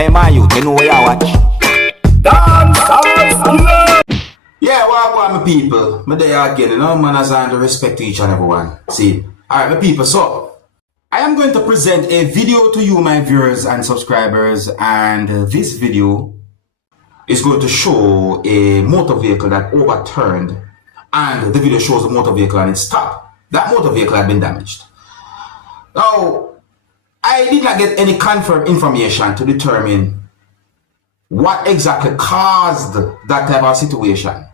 Hey man, you know where I watch? Dancehall. Yeah, welcome my people. My day again, you know, manners and respect to each and everyone. See, alright, my people, so I am going to present a video to you, my viewers and subscribers, and this video is going to show a motor vehicle that overturned, and the video shows the motor vehicle and it stopped. That motor vehicle had been damaged. Now, I did not get any confirmed information to determine what exactly caused that type of situation.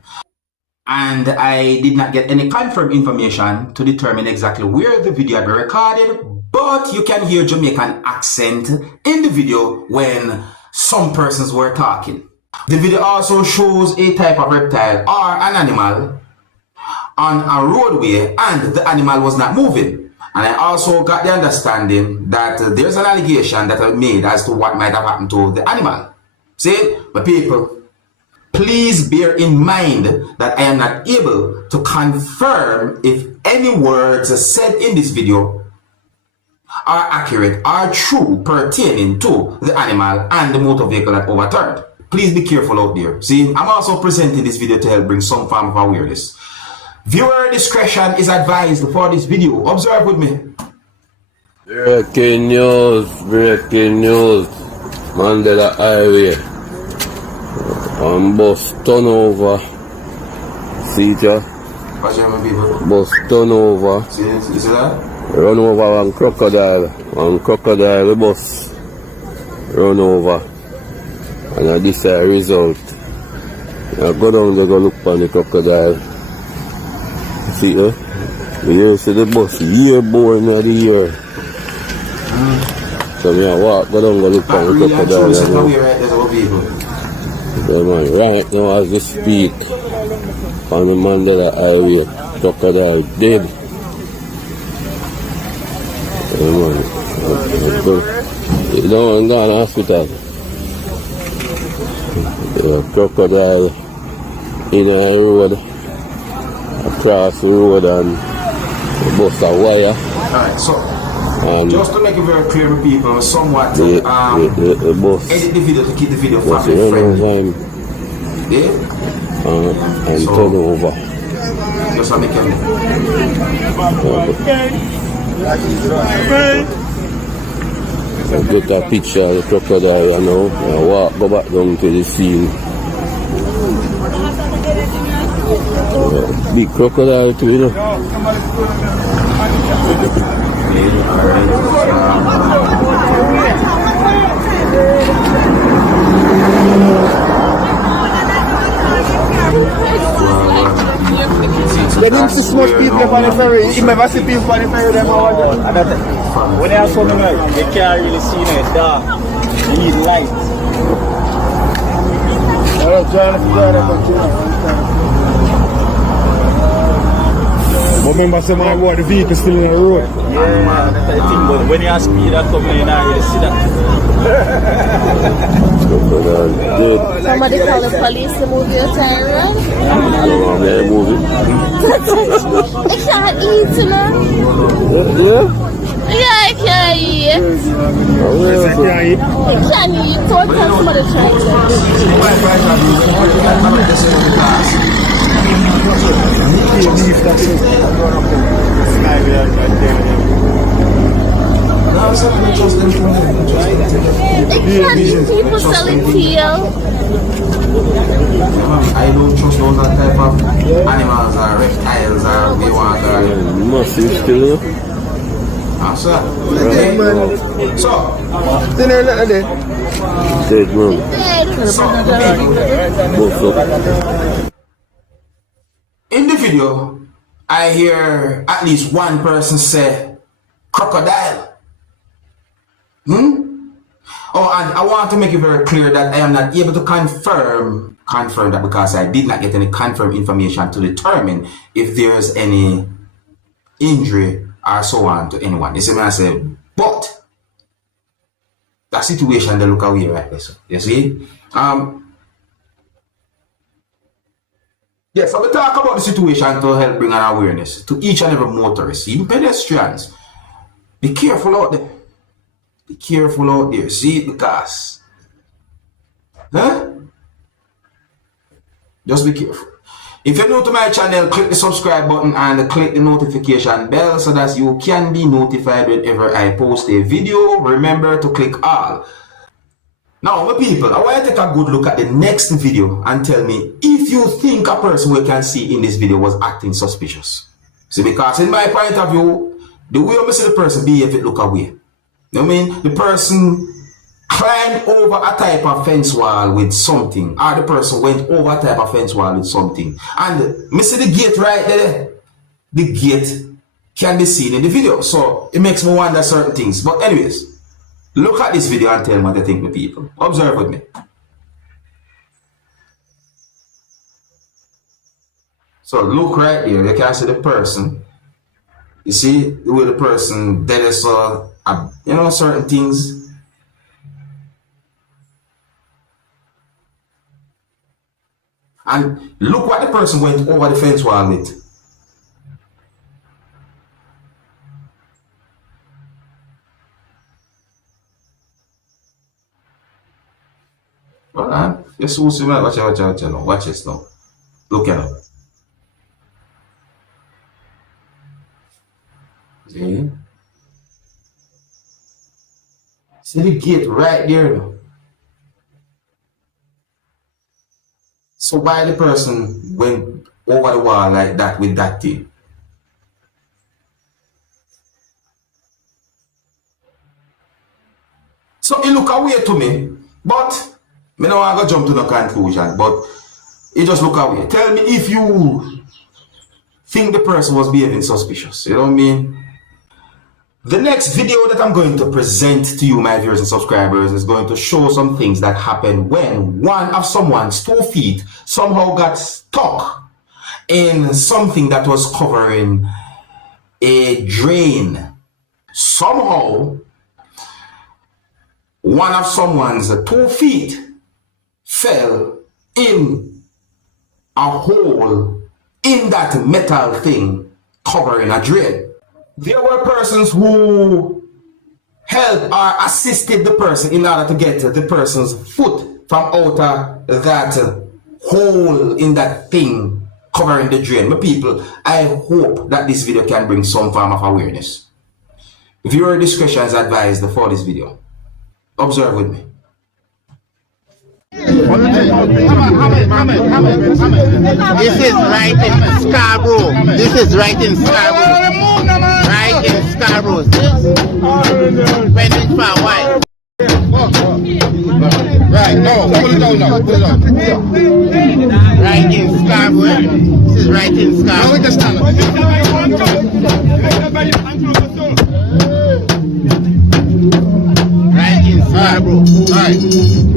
And I did not get any confirmed information to determine exactly where the video had been recorded, but you can hear Jamaican accent in the video when some persons were talking. The video also shows a type of reptile or an animal on a roadway and the animal was not moving. And I also got the understanding that there's an allegation that I made as to what might have happened to the animal. See, my people, please bear in mind that I am not able to confirm if any words said in this video are accurate or true pertaining to the animal and the motor vehicle that overturned. Please be careful out there. See, I'm also presenting this video to help bring some form of awareness. Viewer discretion is advised for this video. Observe with me. Breaking news. Mandela Highway. Bus turnover. See ya? Watch out, my people. Bus turnover. See that? Run over on Crocodile. On Crocodile, the bus run over. And this is the result. I go down there, go look on the Crocodile. See you? You see the bus year born of the year. So me I walk, go down, go look on the Crocodile. Yeah, man, right now as we speak, on the Mandela Highway, Crocodile dead. Yeah, man. You don't want to go to the hospital. Yeah, Crocodile in a road, across the road, and bust a wire. Alright, so just to make it very clear to people, somewhat the bus edit the video to keep the video family friendly. Yeah? And turn over. Just to make it. I get a picture of the crocodile and now I go back down to the scene. Big crocodile too, you know. They didn't see so much people on the ferry. You never see people on the ferry. When they are so many, they can't really see in the dark. They need light. Remember, some of the vehicles still in the road. Yeah, that's the thing. But when you have speed, that come in, you don't really see that. Somebody call the police to move your tire around? They're moving. I can't eat, you know? Yeah, I can't eat. I can't eat. I can't eat. So I tell somebody to try They can't eat people selling teal. I don't trust those type of animals or reptiles or they want to. Massive still. So, Dinner not there. Dead man. in the video, I hear at least one person say crocodile. Oh, and I want to make it very clear that I am not able to confirm that because I did not get any confirmed information to determine if there's any injury or so on to anyone. You see me I say, but that situation they look away right there. You see? Yeah, so we talk about the situation to help bring an awareness to each and every motorist, even pedestrians. Be careful out there. Be careful out there, see, because Huh? Just be careful. If you're new to my channel, click the subscribe button and click the notification bell so that you can be notified whenever I post a video. Remember to click all. Now, my people, I want you to take a good look at the next video and tell me if you think a person we can see in this video was acting suspicious. See, because in my point of view, the way I see the person behave, it look away. You know what I mean? The person climbed over a type of fence wall with something, or the person went over a type of fence wall with something. And me see the gate right there. The gate can be seen in the video. So it makes me wonder certain things. But anyways, look at this video and tell me what you think, my people. Observe with me. So look right here. You can see the person. You see the way the person did it, so you know certain things. And look what the person went over the fence wall with. Well, just watch it, watch this now. Look at it. See? See the gate right there. So why the person went over the wall like that with that thing? So it look away to me, but me no want to jump to no conclusion, but it just look away. Tell me if you think the person was behaving suspicious, you know what I mean? The next video that I'm going to present to you, my viewers and subscribers, is going to show some things that happened when one of someone's 2 feet somehow got stuck in something that was covering a drain. Somehow, one of someone's 2 feet fell in a hole in that metal thing covering a drain. There were persons who helped or assisted the person in order to get the person's foot from out of that hole in that thing covering the drain. My people, I hope that this video can bring some form of awareness. Viewer discretion is advised for this video. Observe with me. This is right in Scarborough. This is right in Scarborough. Right in Scarborough. Pending for a while. Right, no, pull it down now. Pull it down. Right in Scarborough. This is right in Scarborough. No, just stand Scarborough.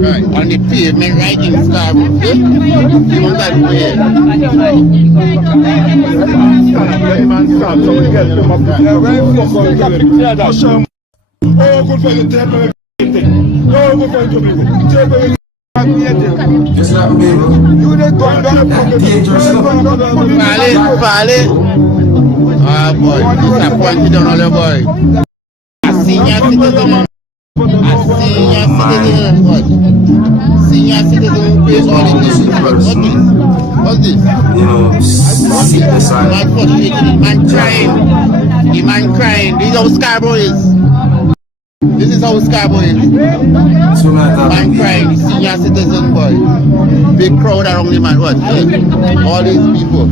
Right. On the pavement, right in Scarborough. On that way. Oh, good for you. No, good for you. Just like me, You didn't go down. dangerous stuff. Fall it. Ah, boy. Disappointed on all the boy. A senior citizen. Senior citizen pays all the bills. What's this? You know, see the sign. Man frustrated, the man crying. The man crying. This is how Scarborough is. This is how Scarborough is. So Man crying, the senior citizen boy. Big crowd around the man. What? All these people.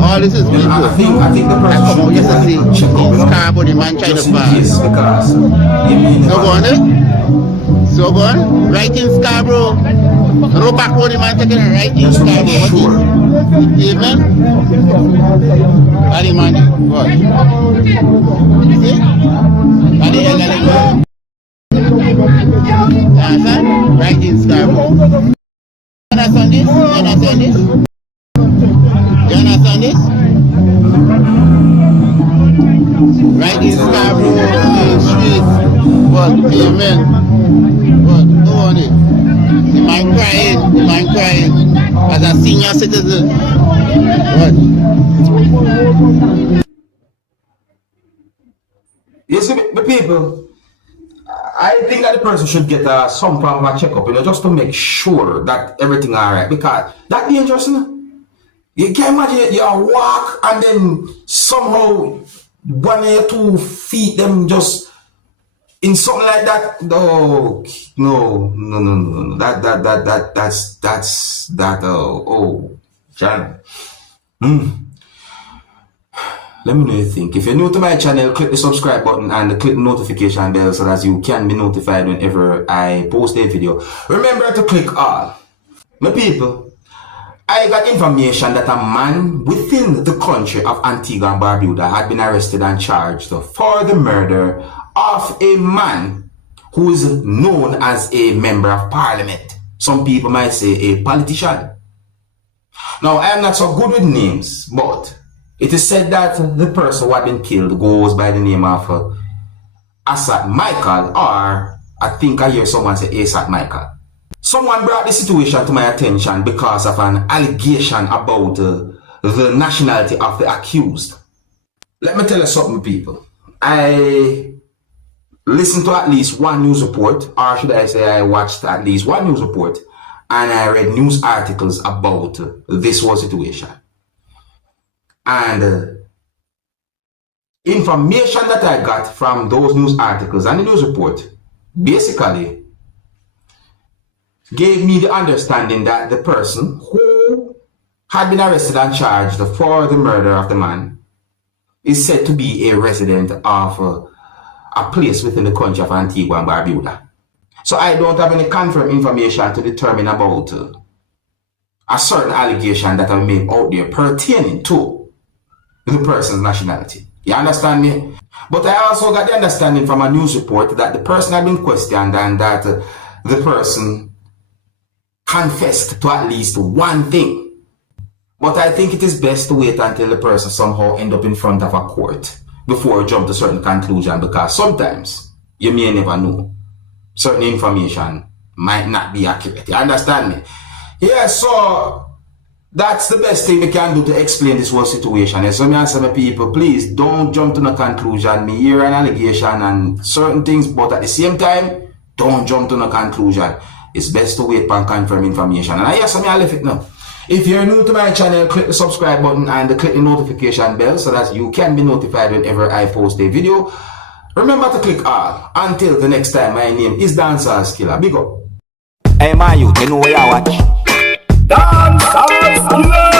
All this is people. I think the person I come out yesterday. check up, you know? Scarborough, the man trying to Just in pass. case, because you mean So go on, eh? So go on. Right in Scarborough. No back road, the man taking a right in just make Scarborough. sure. Pavement. And the man, what? See? And the elderly man. Understand? Right in Scarborough. You understand this? You understand this? You understand this? Right in Scarborough, Main Street. What? Pavement. What? Go on it. The man crying, as a senior citizen. What? You see, the people, I think that the person should get some form of a checkup, just to make sure that everything alright. Because that's dangerous, you know? You can't imagine you walk and then somehow 1 or 2 feet them just in something like that. No. John. Let me know you think. If you're new to my channel, click the subscribe button and click the notification bell so that you can be notified whenever I post a video. Remember to click all. My people, I got information that a man within the country of Antigua and Barbuda had been arrested and charged for the murder of a man who is known as a member of parliament. Some people might say a politician. Now, I am not so good with names, but it is said that the person who had been killed goes by the name of Asad Michael, or I think I hear someone say Asad Michael. Someone brought the situation to my attention because of an allegation about the nationality of the accused. Let me tell you something, people. I listened to at least one news report, or should I say I watched at least one news report, and I read news articles about this whole situation. And information that I got from those news articles and the news report basically gave me the understanding that the person who had been arrested and charged for the murder of the man is said to be a resident of a place within the country of Antigua and Barbuda. So I don't have any confirmed information to determine about a certain allegation that I made out there pertaining to the person's nationality. You understand me? But I also got the understanding from a news report that the person had been questioned and that the person confessed to at least one thing. But I think it is best to wait until the person somehow end up in front of a court before you jump to certain conclusion, because sometimes you may never know. Certain information might not be accurate. You understand me? Yeah, so that's the best thing we can do to explain this whole situation. And so me answer my people, please don't jump to no conclusion. Me hear an allegation and certain things, but at the same time, don't jump to no conclusion. It's best to wait for confirm information. And I hear some I left it now. If you're new to my channel, click the subscribe button and click the notification bell so that you can be notified whenever I post a video. Remember to click all. Until the next time, my name is Dancehall Skilla. Big up. Hey, my youth, you know where you watch? Dancehall Skilla!